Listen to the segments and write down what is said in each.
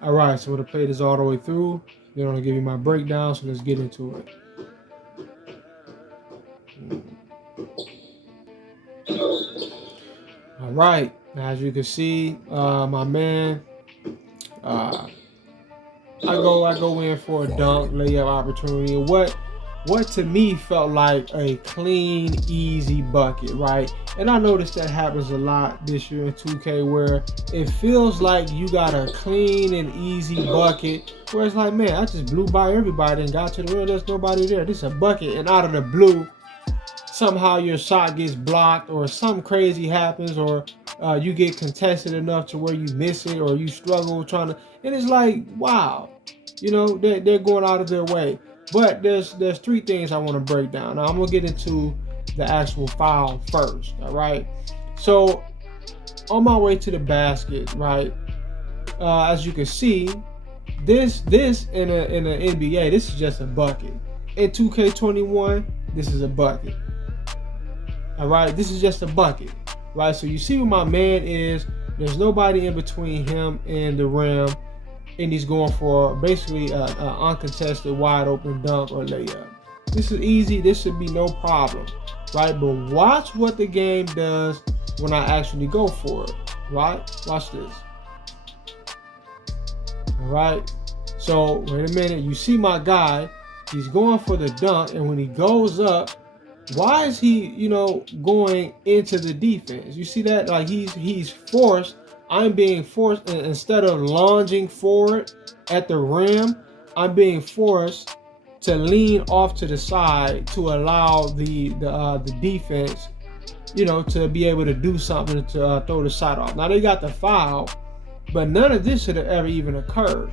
All right, so we're gonna play this all the way through. Then I'm gonna give you my breakdown. So let's get into it. All right, now as you can see, my man, uh, I go in for a dunk layup opportunity. What to me felt like a clean, easy bucket, right? And I noticed that happens a lot this year in 2K, where it feels like you got a clean and easy bucket, where it's like, man, I just blew by everybody and got to the rim. There's nobody there. This is a bucket, and out of the blue, somehow your shot gets blocked, or something crazy happens, or you get contested enough to where you miss it, or you struggle trying to. And it's like, wow, they're going out of their way. But there's three things I want to break down. Now I'm gonna get into the actual foul first. All right. So on my way to the basket, right? As you can see, this in the NBA, this is just a bucket. In 2K21, this is a bucket. All right, this is just a bucket, right? So you see where my man is. There's nobody in between him and the rim, and he's going for basically an uncontested wide open dunk or layup. This is easy. This should be no problem, right? But watch what the game does when I actually go for it, right? Watch this. All right. So wait a minute. You see my guy. He's going for the dunk, and when he goes up, why is he, going into the defense? You see that? Like he's forced. I'm being forced, instead of lunging forward at the rim, I'm being forced to lean off to the side to allow the defense, to be able to do something to throw the shot off. Now they got the foul, but none of this should have ever even occurred.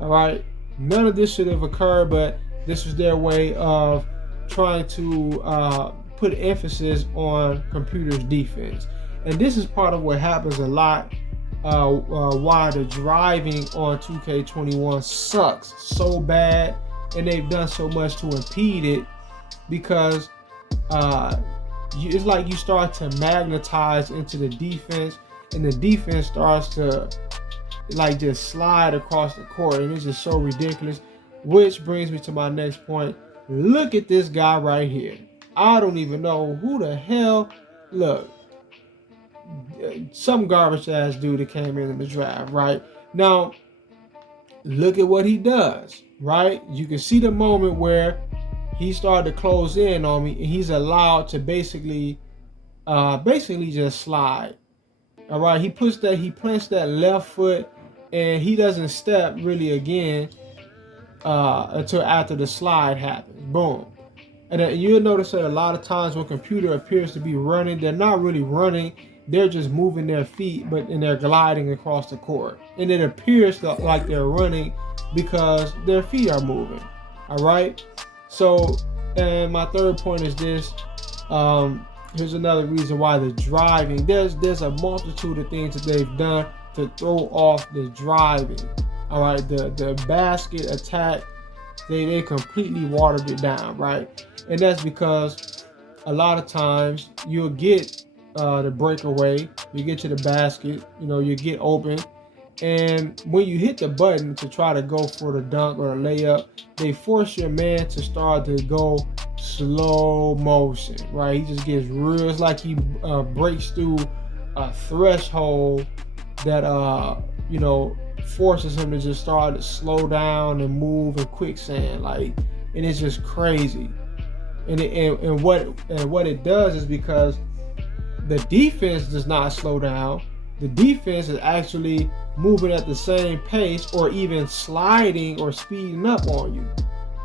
All right, none of this should have occurred, but this was their way of trying to put emphasis on computer's defense. And this is part of what happens a lot, why the driving on 2K21 sucks so bad, and they've done so much to impede it, because it's like you start to magnetize into the defense, and the defense starts to like just slide across the court, and it's just so ridiculous. Which brings me to my next point. Look at this guy right here. I don't even know who the hell. Look, some garbage ass dude that came in the draft, right? Now, look at what he does, right? You can see the moment where he started to close in on me, and he's allowed to basically just slide. All right, he plants that left foot, and he doesn't step really again until after the slide happens. Boom. And then you'll notice that a lot of times when computer appears to be running, they're not really running. They're just moving their feet, and they're gliding across the court. And it appears like they're running because their feet are moving. All right. So, and my third point is this. Here's another reason why the driving. There's a multitude of things that they've done to throw off the driving. All right, the basket attack, they completely watered it down, right? And that's because a lot of times you'll get the breakaway, you get to the basket, you get open, and when you hit the button to try to go for the dunk or the layup, they force your man to start to go slow motion, right? He just gets real. It's like he breaks through a threshold that forces him to just start to slow down and move in quicksand, like, and it's just crazy. And what it does is because the defense does not slow down. The defense is actually moving at the same pace, or even sliding or speeding up on you,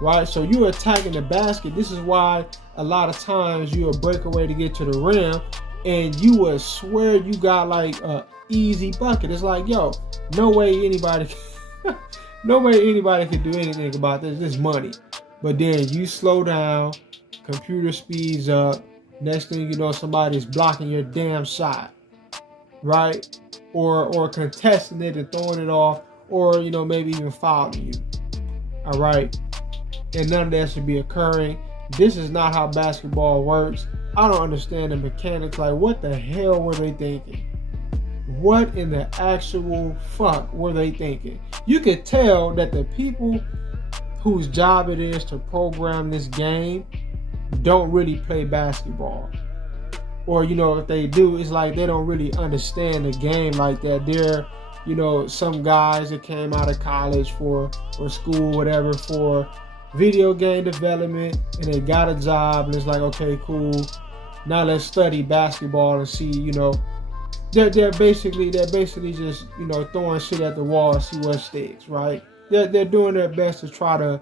right? So you're attacking the basket. This is why a lot of times you'll break away to get to the rim, and you would swear you got like a easy bucket. It's like, yo, no way anybody can do anything about this. This money. But then you slow down, computer speeds up. Next thing you know, somebody's blocking your damn shot, right? Or contesting it and throwing it off, or maybe even fouling you. All right, and none of that should be occurring. This is not how basketball works. I don't understand the mechanics. Like, what the hell were they thinking? what in the actual fuck were they thinking? You could tell that the people whose job it is to program this game don't really play basketball. Or, if they do, it's like they don't really understand the game like that. They're, some guys that came out of college or school, whatever, for video game development, and they got a job, and it's like, okay, cool. Now let's study basketball and see, they're basically just, throwing shit at the wall and see what sticks, right? They're doing their best to try to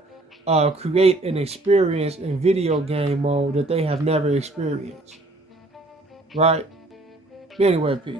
create an experience in video game mode that they have never experienced. Right? Anyway, peace.